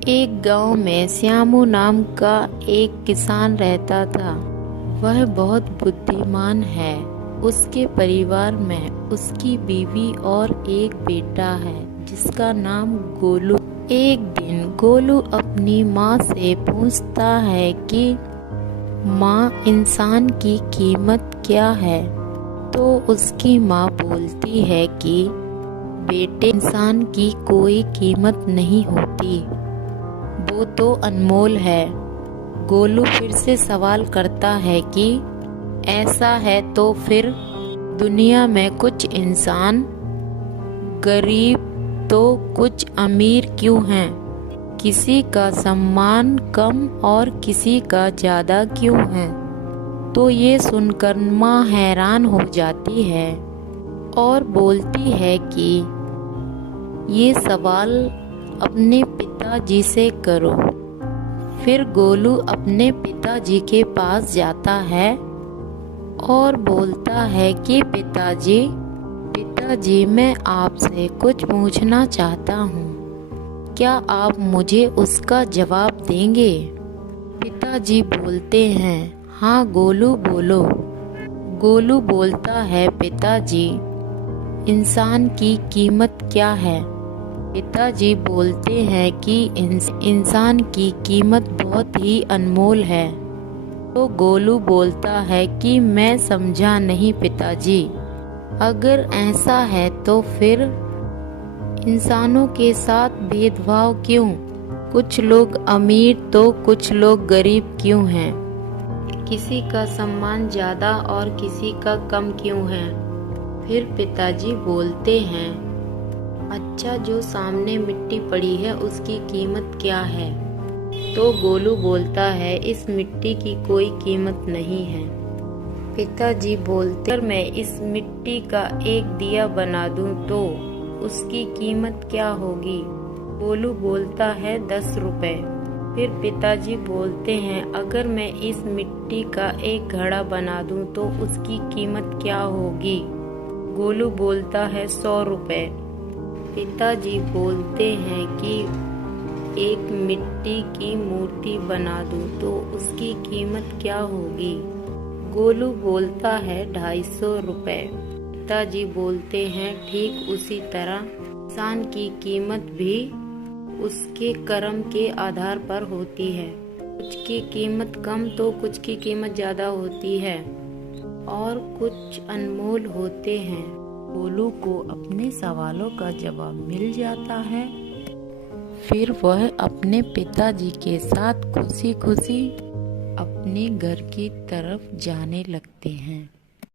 एक गांव में श्यामू नाम का एक किसान रहता था। वह बहुत बुद्धिमान है। उसके परिवार में उसकी बीवी और एक बेटा है जिसका नाम गोलू। एक दिन गोलू अपनी माँ से पूछता है कि माँ, इंसान की कीमत क्या है? तो उसकी माँ बोलती है कि बेटे, इंसान की कोई कीमत नहीं होती, वो तो अनमोल है। गोलू फिर से सवाल करता है कि ऐसा है तो फिर दुनिया में कुछ इंसान गरीब तो कुछ अमीर क्यों हैं? किसी का सम्मान कम और किसी का ज़्यादा क्यों है? तो ये सुनकर माँ हैरान हो जाती है और बोलती है कि ये सवाल अपने पिताजी से करो। फिर गोलू अपने पिताजी के पास जाता है और बोलता है कि पिताजी, मैं आपसे कुछ पूछना चाहता हूँ, क्या आप मुझे उसका जवाब देंगे? पिताजी बोलते हैं, हाँ गोलू बोलो। गोलू बोलता है, पिताजी, इंसान की कीमत क्या है? पिताजी बोलते हैं कि इंसान की कीमत बहुत ही अनमोल है। तो गोलू बोलता है कि मैं समझा नहीं पिताजी। अगर ऐसा है तो फिर इंसानों के साथ भेदभाव क्यों? कुछ लोग अमीर तो कुछ लोग गरीब क्यों हैं? किसी का सम्मान ज़्यादा और किसी का कम क्यों है? फिर पिताजी बोलते हैं, अच्छा, जो सामने मिट्टी पड़ी है उसकी कीमत क्या है? तो गोलू बोलता है, इस मिट्टी की कोई कीमत नहीं है। पिताजी बोलते, अगर मैं इस मिट्टी का एक दिया बना दूं तो उसकी कीमत क्या होगी? गोलू बोलता है, 10 रुपए। फिर पिताजी बोलते हैं, अगर मैं इस मिट्टी का एक घड़ा बना दूं तो उसकी कीमत क्या होगी? गोलू बोलता है, 100 रुपए। पिताजी बोलते हैं कि एक मिट्टी की मूर्ति बना दूं तो उसकी कीमत क्या होगी? गोलू बोलता है, 250 रुपए। पिताजी बोलते हैं, ठीक उसी तरह इंसान की कीमत भी उसके कर्म के आधार पर होती है। कुछ की कीमत कम तो कुछ की कीमत ज्यादा होती है और कुछ अनमोल होते हैं। गोलू को अपने सवालों का जवाब मिल जाता है। फिर वह अपने पिताजी के साथ खुशी खुशी अपने घर की तरफ जाने लगते हैं।